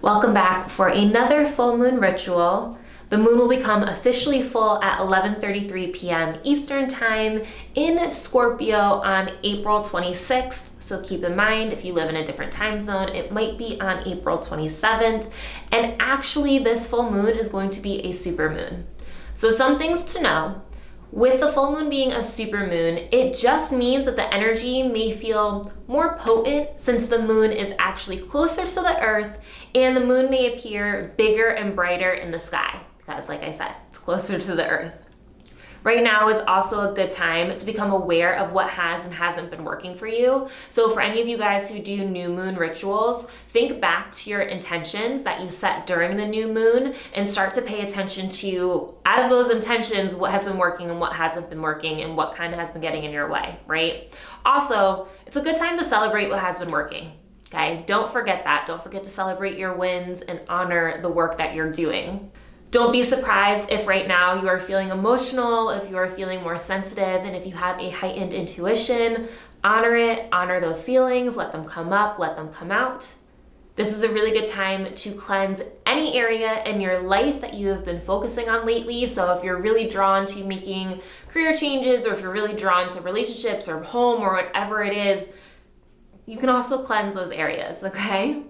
Welcome back for another full moon ritual. The moon will become officially full at 11:33 p.m. Eastern Time in Scorpio on April 26th. So keep in mind, if you live in a different time zone, it might be on April 27th. And actually, this full moon is going to be a super moon. So some things to know. With the full moon being a super moon, it just means that the energy may feel more potent since the moon is actually closer to the earth and the moon may appear bigger and brighter in the sky because, like I said, it's closer to the earth. Right now is also a good time to become aware of what has and hasn't been working for you. So for any of you guys who do new moon rituals, think back to your intentions that you set during the new moon and start to pay attention to, out of those intentions, what has been working and what hasn't been working and what kind of has been getting in your way, right? Also, it's a good time to celebrate what has been working. Okay, don't forget that. Don't forget to celebrate your wins and honor the work that you're doing. Don't be surprised if right now you are feeling emotional, if you are feeling more sensitive, and if you have a heightened intuition, honor it, honor those feelings, let them come up, let them come out. This is a really good time to cleanse any area in your life that you have been focusing on lately. So if you're really drawn to making career changes, or if you're really drawn to relationships or home or whatever it is, you can also cleanse those areas, okay?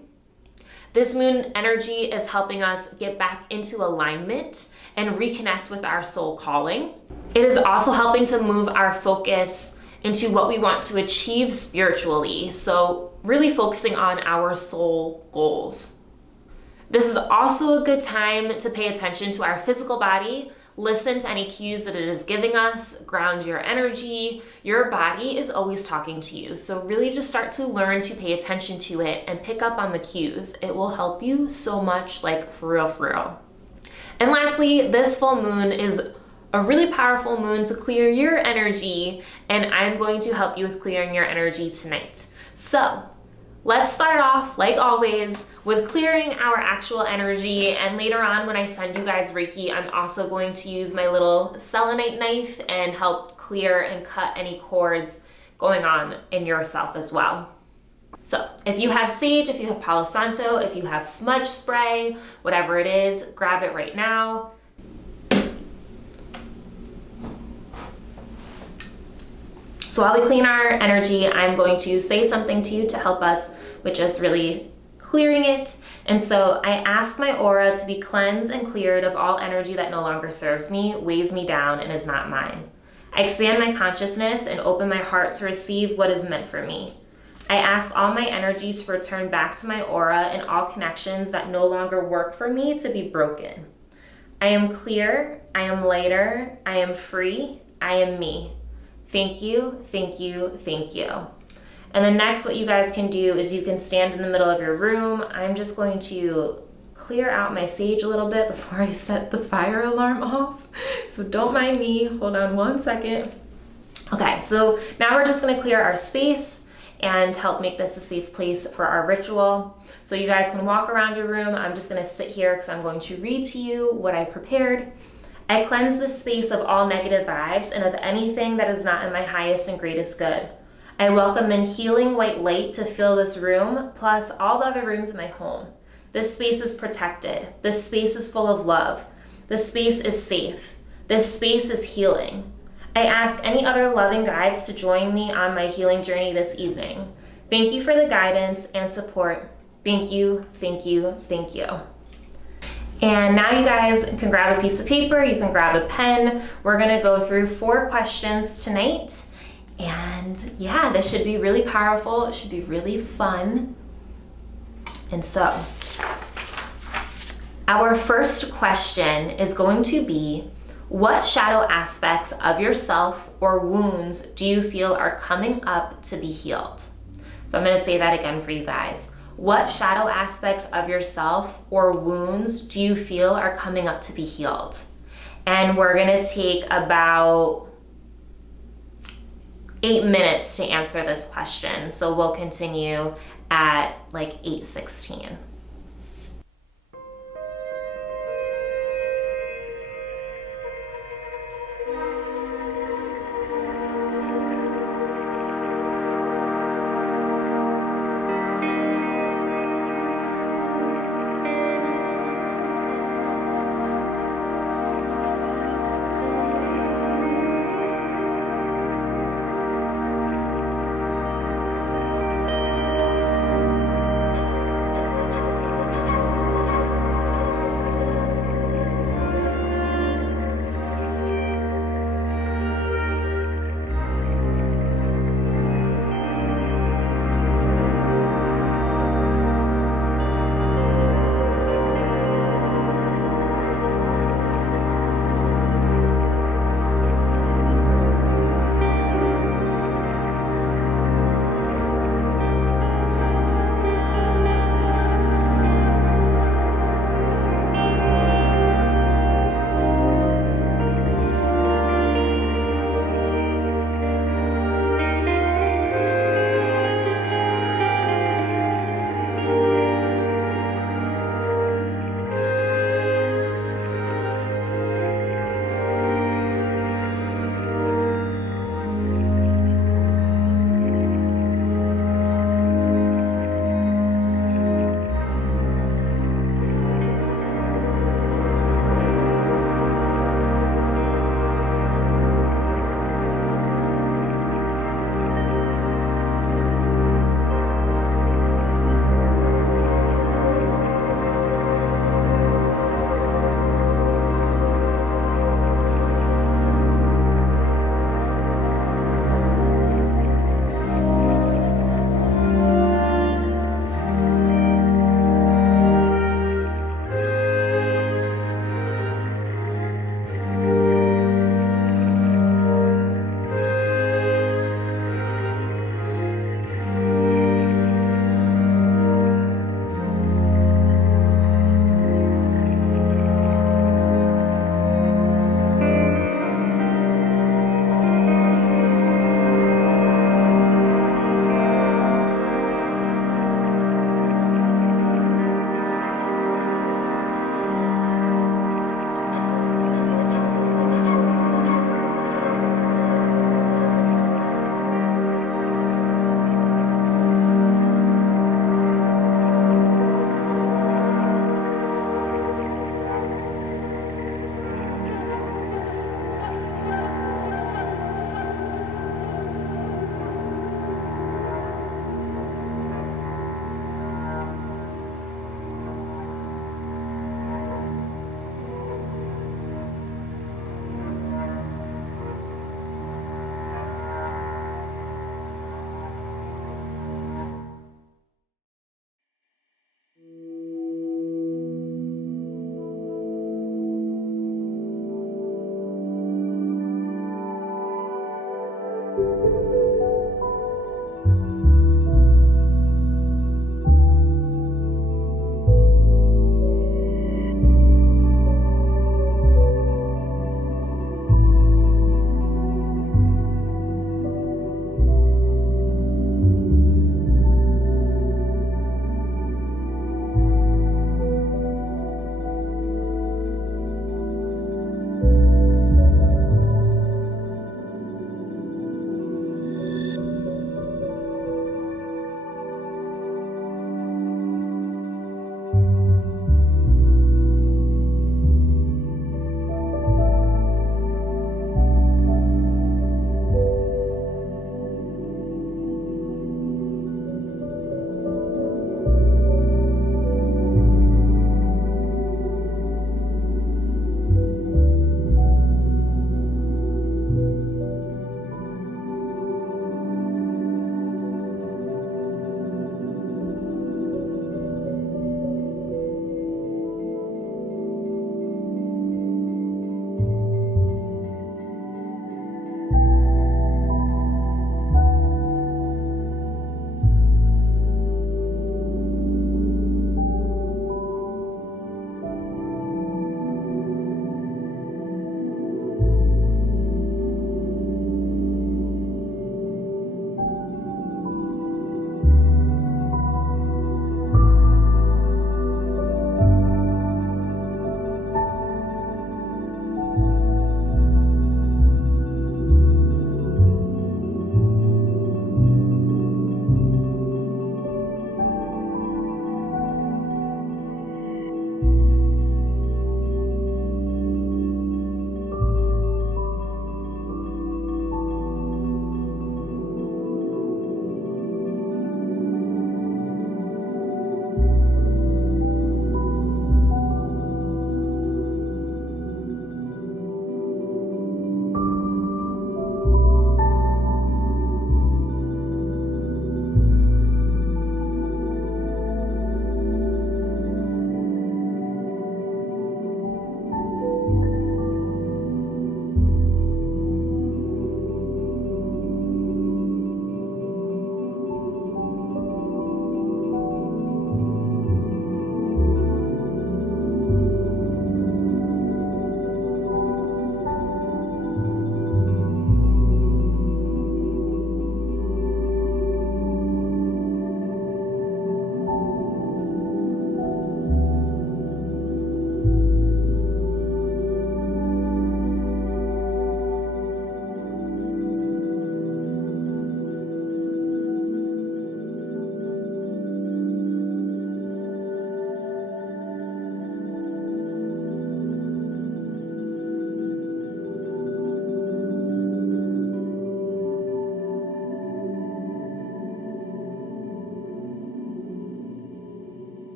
This moon energy is helping us get back into alignment and reconnect with our soul calling. It is also helping to move our focus into what we want to achieve spiritually. So really focusing on our soul goals. This is also a good time to pay attention to our physical body. Listen to any cues that it is giving us, ground your energy. Your body is always talking to you. So really just start to learn to pay attention to it and pick up on the cues. It will help you so much, like for real, for real. And lastly, this full moon is a really powerful moon to clear your energy, and I'm going to help you with clearing your energy tonight. So let's start off, like always, with clearing our actual energy, and later on when I send you guys Reiki, I'm also going to use my little selenite knife and help clear and cut any cords going on in yourself as well. So if you have sage, if you have Palo Santo, if you have smudge spray, whatever it is, grab it right now. So while we clean our energy, I'm going to say something to you to help us with just really clearing it. And so I ask my aura to be cleansed and cleared of all energy that no longer serves me, weighs me down, and is not mine. I expand my consciousness and open my heart to receive what is meant for me. I ask all my energy to return back to my aura and all connections that no longer work for me to be broken. I am clear, I am lighter, I am free, I am me. Thank you, thank you, thank you. And then next, what you guys can do is you can stand in the middle of your room. I'm just going to clear out my sage a little bit before I set the fire alarm off. So don't mind me, hold on one second. Okay, so now we're just gonna clear our space and help make this a safe place for our ritual. So you guys can walk around your room. I'm just gonna sit here because I'm going to read to you what I prepared. I cleanse this space of all negative vibes and of anything that is not in my highest and greatest good. I welcome in healing white light to fill this room, plus all the other rooms in my home. This space is protected. This space is full of love. This space is safe. This space is healing. I ask any other loving guides to join me on my healing journey this evening. Thank you for the guidance and support. Thank you, thank you, thank you. And now you guys can grab a piece of paper, you can grab a pen. We're gonna go through 4 questions tonight. And yeah, this should be really powerful. It should be really fun. And so, our first question is going to be, what shadow aspects of yourself or wounds do you feel are coming up to be healed? So I'm gonna say that again for you guys. What shadow aspects of yourself or wounds do you feel are coming up to be healed? And we're gonna take about 8 minutes to answer this question. So we'll continue at like 8:16.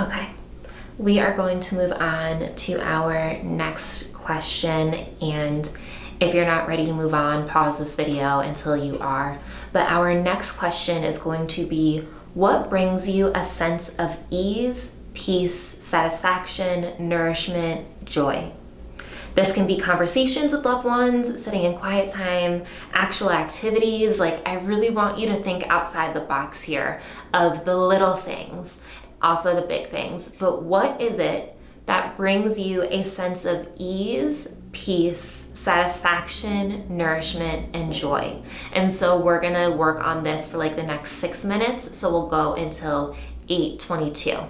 Okay, we are going to move on to our next question, and if you're not ready to move on, pause this video until you are. But our next question is going to be, what brings you a sense of ease, peace, satisfaction, nourishment, joy? This can be conversations with loved ones, sitting in quiet time, actual activities. Like, I really want you to think outside the box here of the little things, also the big things. But what is it that brings you a sense of ease, peace, satisfaction, nourishment, and joy? And so we're gonna work on this for like the next 6 minutes. So we'll go until 8:22.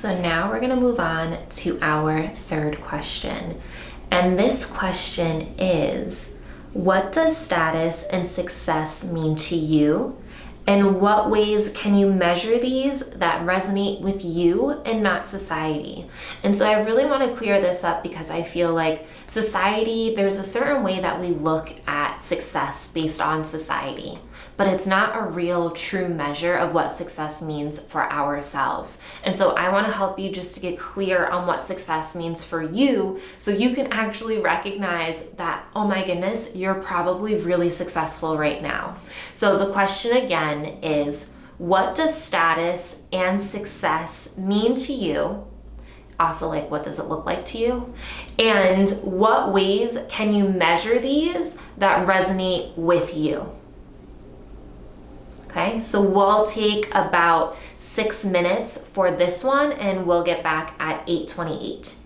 So now we're going to move on to our third question. And this question is, what does status and success mean to you? And what ways can you measure these that resonate with you and not society? And so I really want to clear this up because I feel like society, there's a certain way that we look at success based on society, but it's not a real true measure of what success means for ourselves. And so I want to help you just to get clear on what success means for you so you can actually recognize that, oh my goodness, you're probably really successful right now. So the question again is, what does status and success mean to you? Also, like, what does it look like to you? And what ways can you measure these that resonate with you? Okay, so we'll take about 6 minutes for this one and we'll get back at 8:28.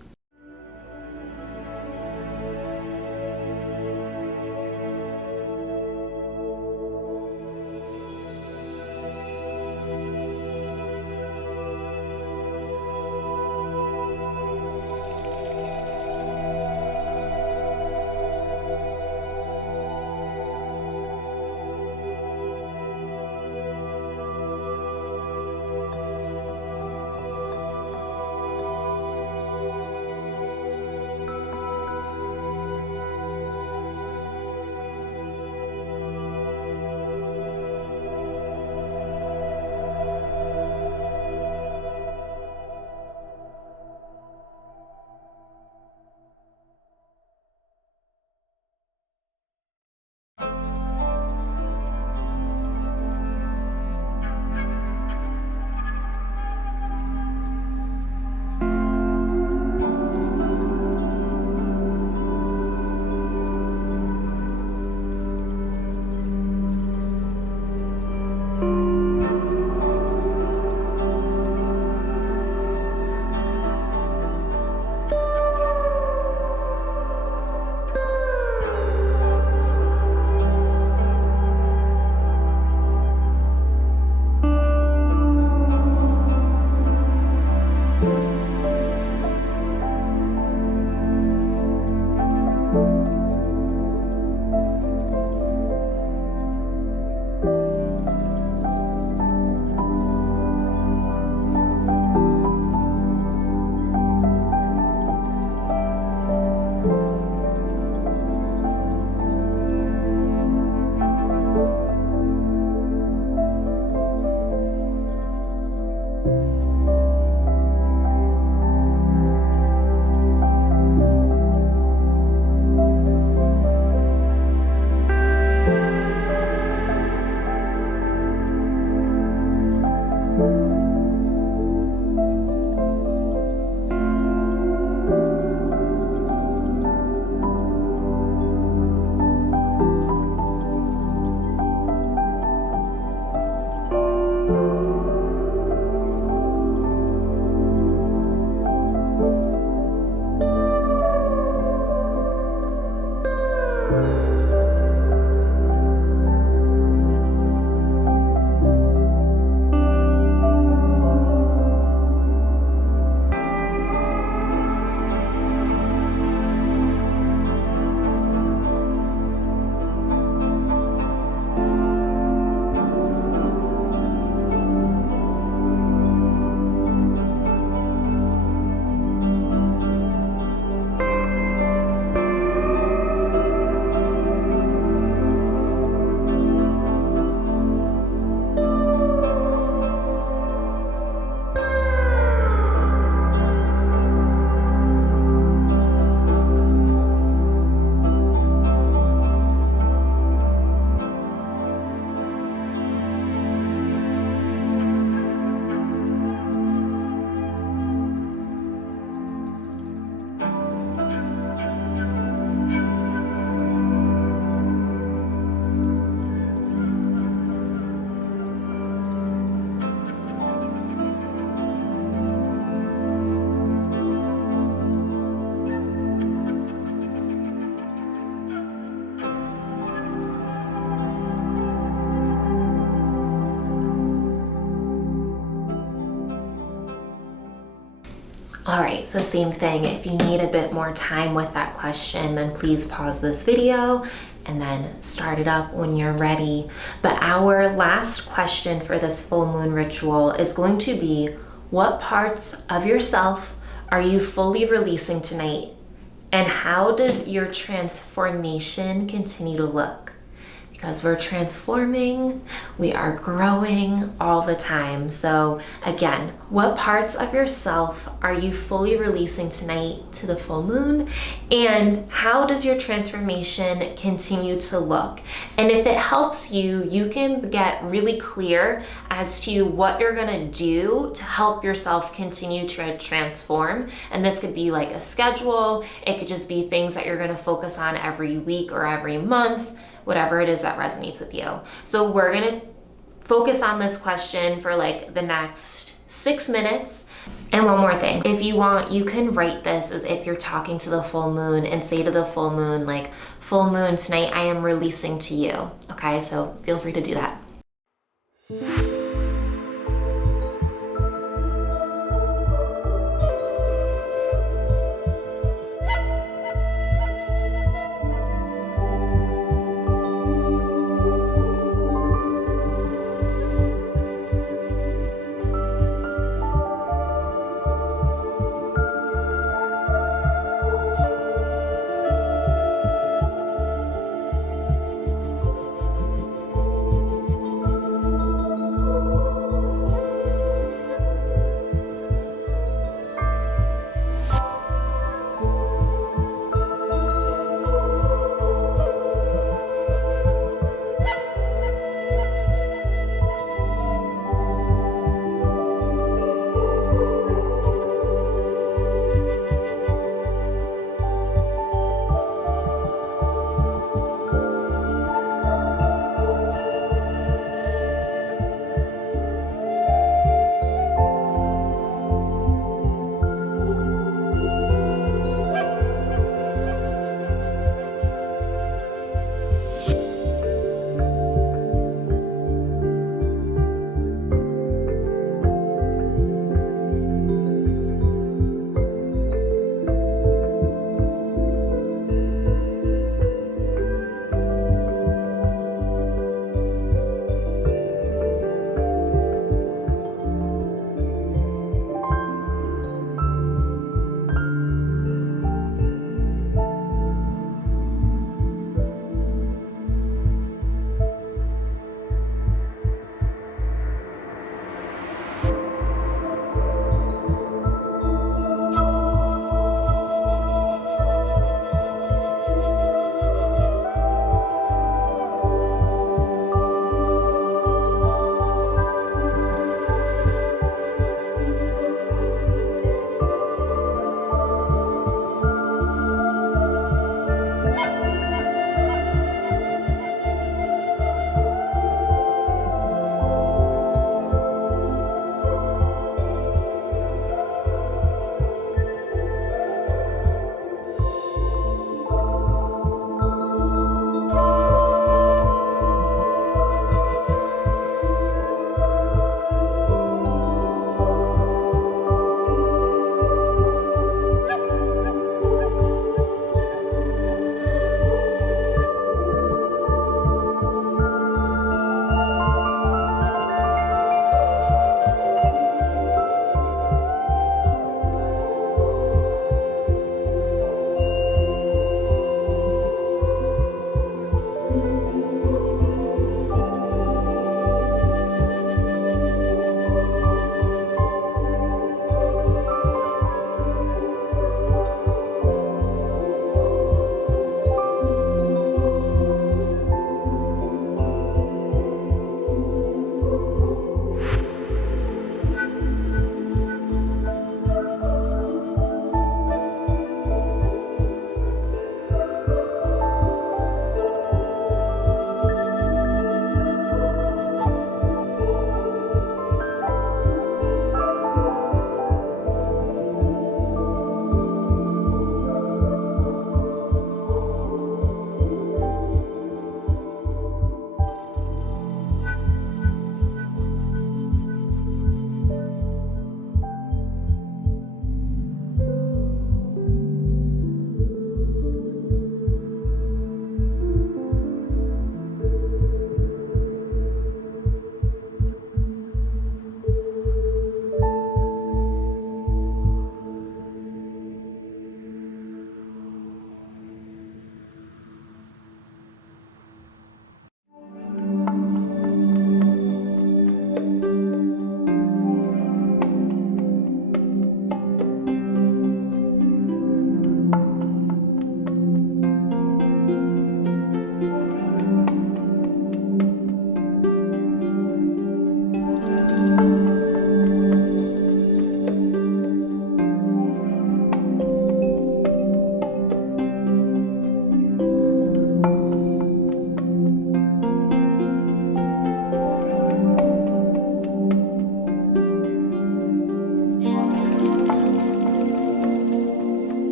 All right, so same thing. If you need a bit more time with that question, then please pause this video and then start it up when you're ready. But our last question for this full moon ritual is going to be, what parts of yourself are you fully releasing tonight? And how does your transformation continue to look? Because we're transforming, we are growing all the time. So again, what parts of yourself are you fully releasing tonight to the full moon? And how does your transformation continue to look? And if it helps you, you can get really clear as to what you're gonna do to help yourself continue to transform. And this could be like a schedule. It could just be things that you're gonna focus on every week or every month, whatever it is that resonates with you. So we're gonna focus on this question for like the next 6 minutes. And one more thing, if you want, you can write this as if you're talking to the full moon and say to the full moon, like, full moon, tonight I am releasing to you. Okay, so feel free to do that.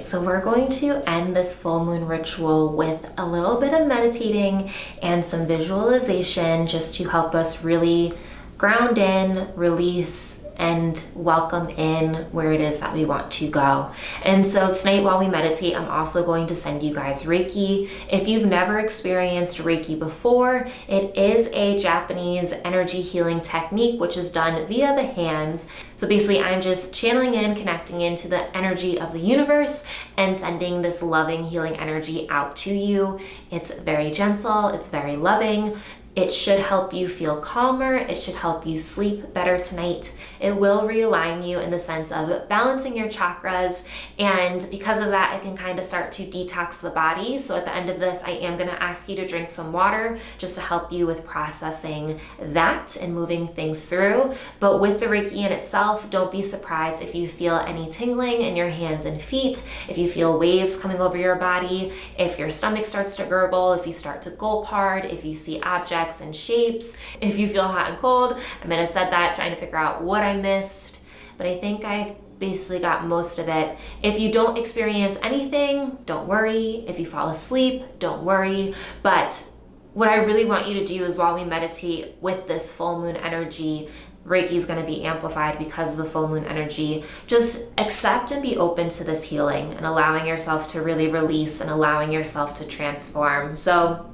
right, so we're going to end this full moon ritual with a little bit of meditating and some visualization just to help us really ground in, release, and welcome in where it is that we want to go. And so tonight while we meditate, I'm also going to send you guys Reiki. If you've never experienced Reiki before, it is a Japanese energy healing technique which is done via the hands. So basically I'm just channeling in, connecting into the energy of the universe and sending this loving healing energy out to you. It's very gentle, it's very loving. It should help you feel calmer. It should help you sleep better tonight. It will realign you in the sense of balancing your chakras. And because of that, it can kind of start to detox the body. So at the end of this, I am going to ask you to drink some water just to help you with processing that and moving things through. But with the Reiki in itself, don't be surprised if you feel any tingling in your hands and feet, if you feel waves coming over your body, if your stomach starts to gurgle, if you start to gulp hard, if you see objects and shapes, if you feel hot and cold. I might have said that trying to figure out what I missed, but I think I basically got most of it. If you don't experience anything, don't worry. If you fall asleep, don't worry. But what I really want you to do is while we meditate with this full moon energy, Reiki is going to be amplified because of the full moon energy. Just accept and be open to this healing and allowing yourself to really release and allowing yourself to transform. So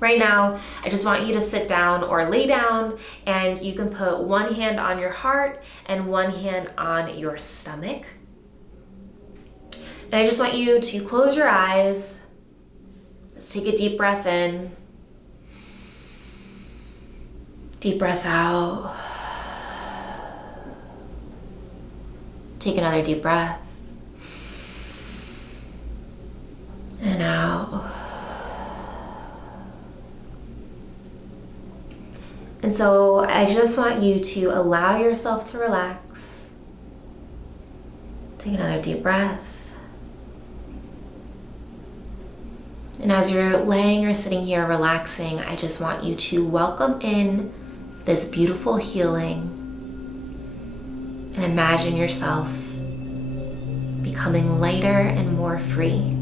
right now, I just want you to sit down or lay down, and you can put one hand on your heart and one hand on your stomach. And I just want you to close your eyes. Let's take a deep breath in. Deep breath out. Take another deep breath. And out. And so I just want you to allow yourself to relax. Take another deep breath. And as you're laying or sitting here relaxing, I just want you to welcome in this beautiful healing and imagine yourself becoming lighter and more free.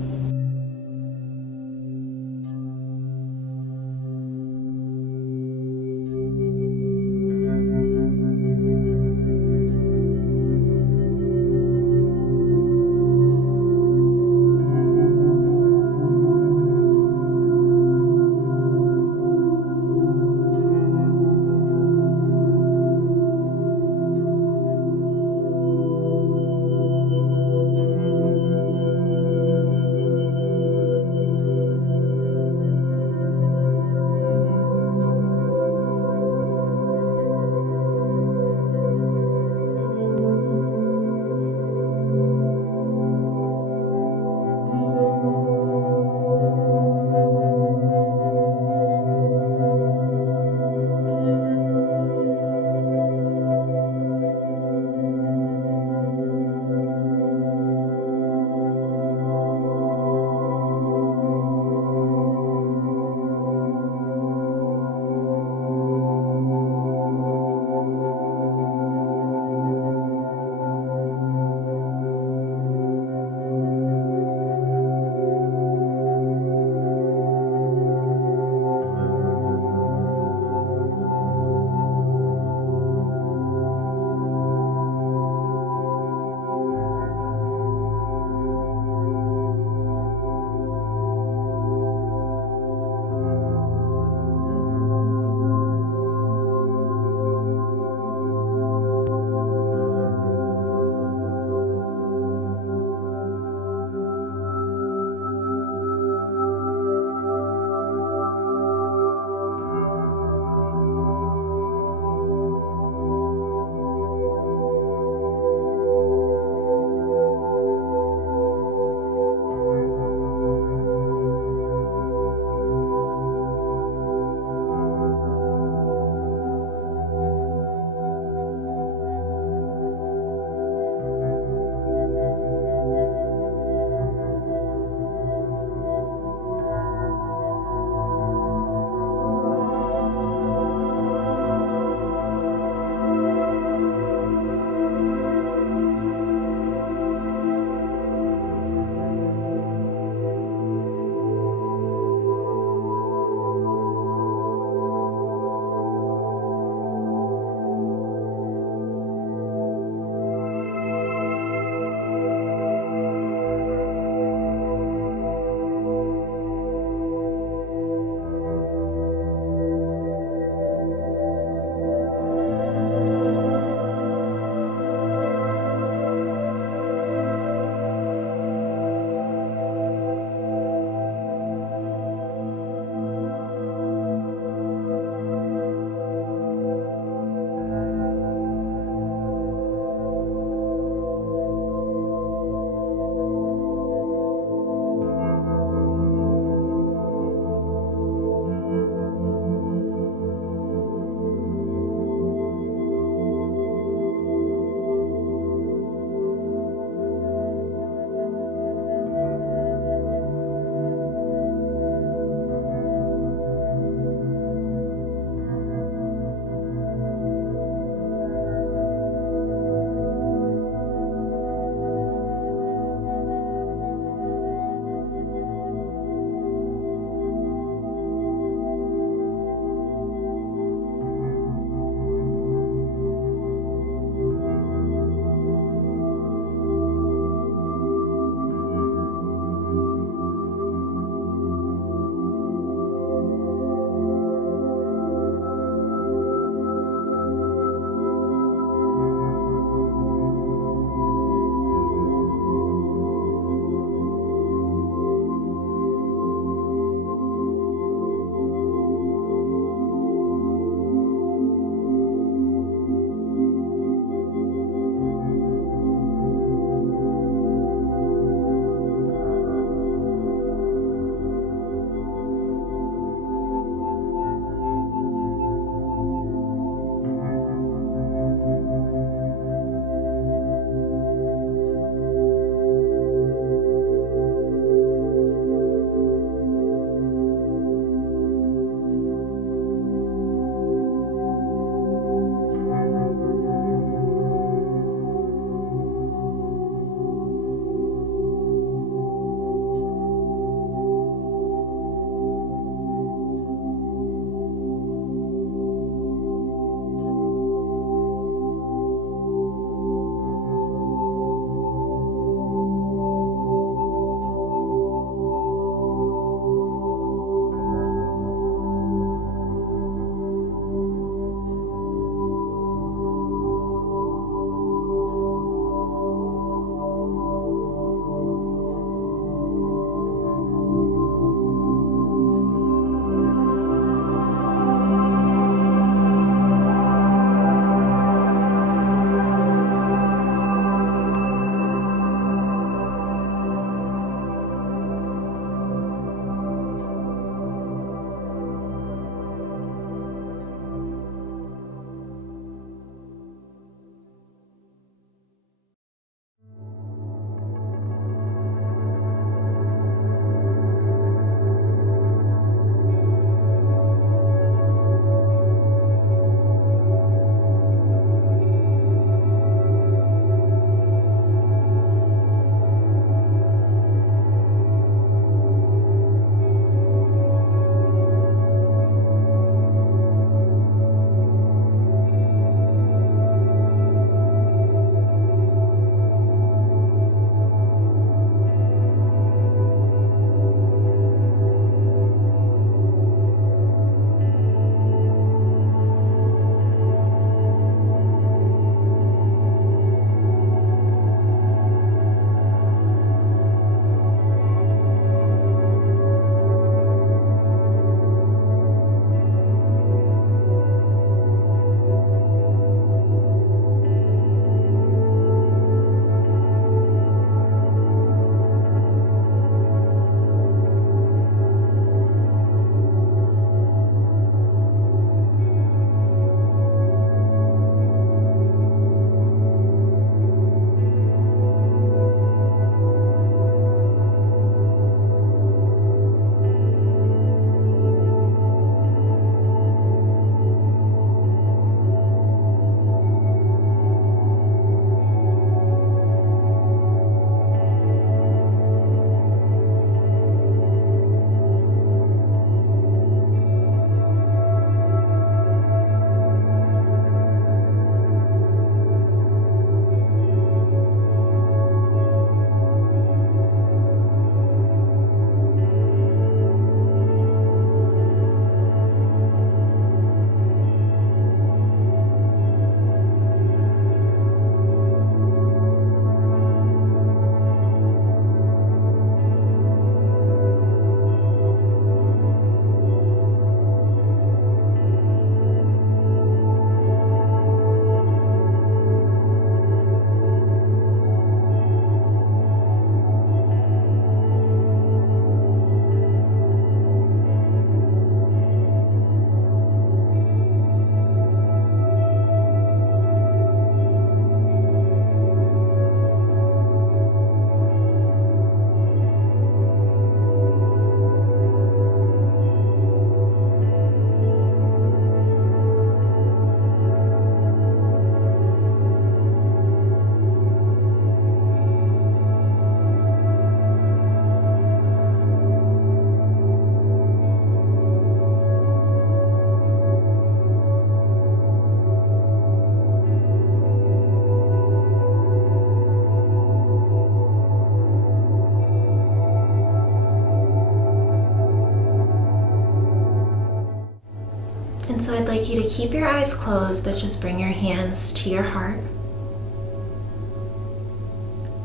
like you to keep your eyes closed, but just bring your hands to your heart.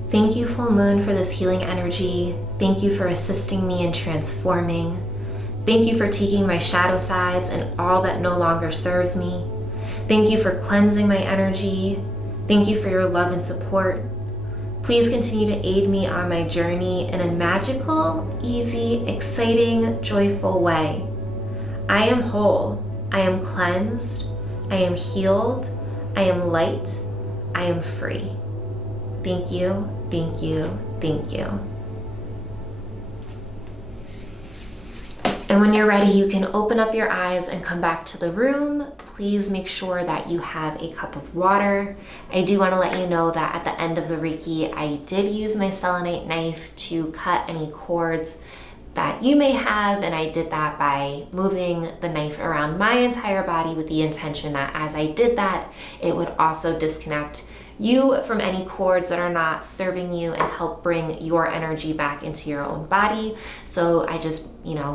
Thank you, full moon, for this healing energy. Thank you for assisting me in transforming. Thank you for taking my shadow sides and all that no longer serves me. Thank you for cleansing my energy. Thank you for your love and support. Please continue to aid me on my journey in a magical, easy, exciting, joyful way. I am whole. I am cleansed. I am healed. I am light. I am free. Thank you, thank you, thank you. And when you're ready, you can open up your eyes and come back to the room. Please make sure that you have a cup of water. I do want to let you know that at the end of the Reiki, I did use my selenite knife to cut any cords that you may have, and I did that by moving the knife around my entire body with the intention that as I did that, it would also disconnect you from any cords that are not serving you and help bring your energy back into your own body. So I just,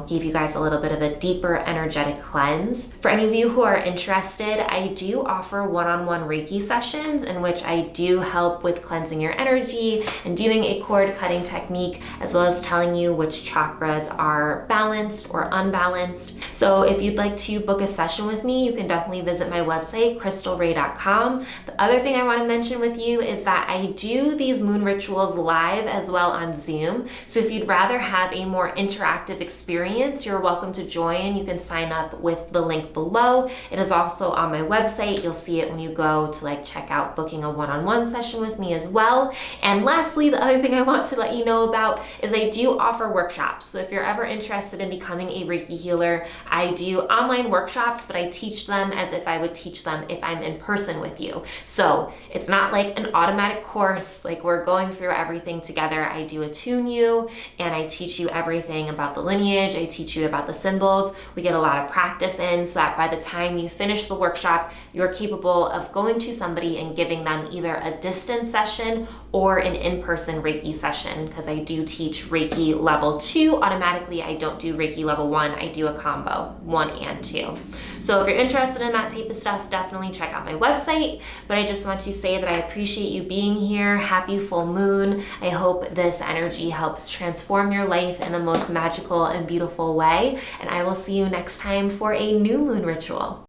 gave you guys a little bit of a deeper energetic cleanse. For any of you who are interested, I do offer one-on-one Reiki sessions in which I do help with cleansing your energy and doing a cord cutting technique, as well as telling you which chakras are balanced or unbalanced. So if you'd like to book a session with me, you can definitely visit my website, KhrystleRay.com. The other thing I want to mention with you is that I do these moon rituals live as well on Zoom. So if you'd rather have a more interactive experience, you're welcome to join. You can sign up with the link below. It is also on my website. You'll see it when you go to check out booking a one-on-one session with me as well. And lastly, the other thing I want to let you know about is I do offer workshops. So if you're ever interested in becoming a Reiki healer, I do online workshops, but I teach them as if I would teach them if I'm in person with you. So it's not like an automatic course, like we're going through everything together. I do attune you and I teach you everything about the lineage. I teach you about the symbols. We get a lot of practice in so that by the time you finish the workshop, you're capable of going to somebody and giving them either a distance session or an in-person Reiki session, because I do teach Reiki level 2 automatically. I don't do Reiki level 1. I do a combo, 1 and 2. So if you're interested in that type of stuff, definitely check out my website. But I just want to say that I appreciate you being here. Happy full moon. I hope this energy helps transform your life in the most magical and beautiful way. And I will see you next time for a new moon ritual.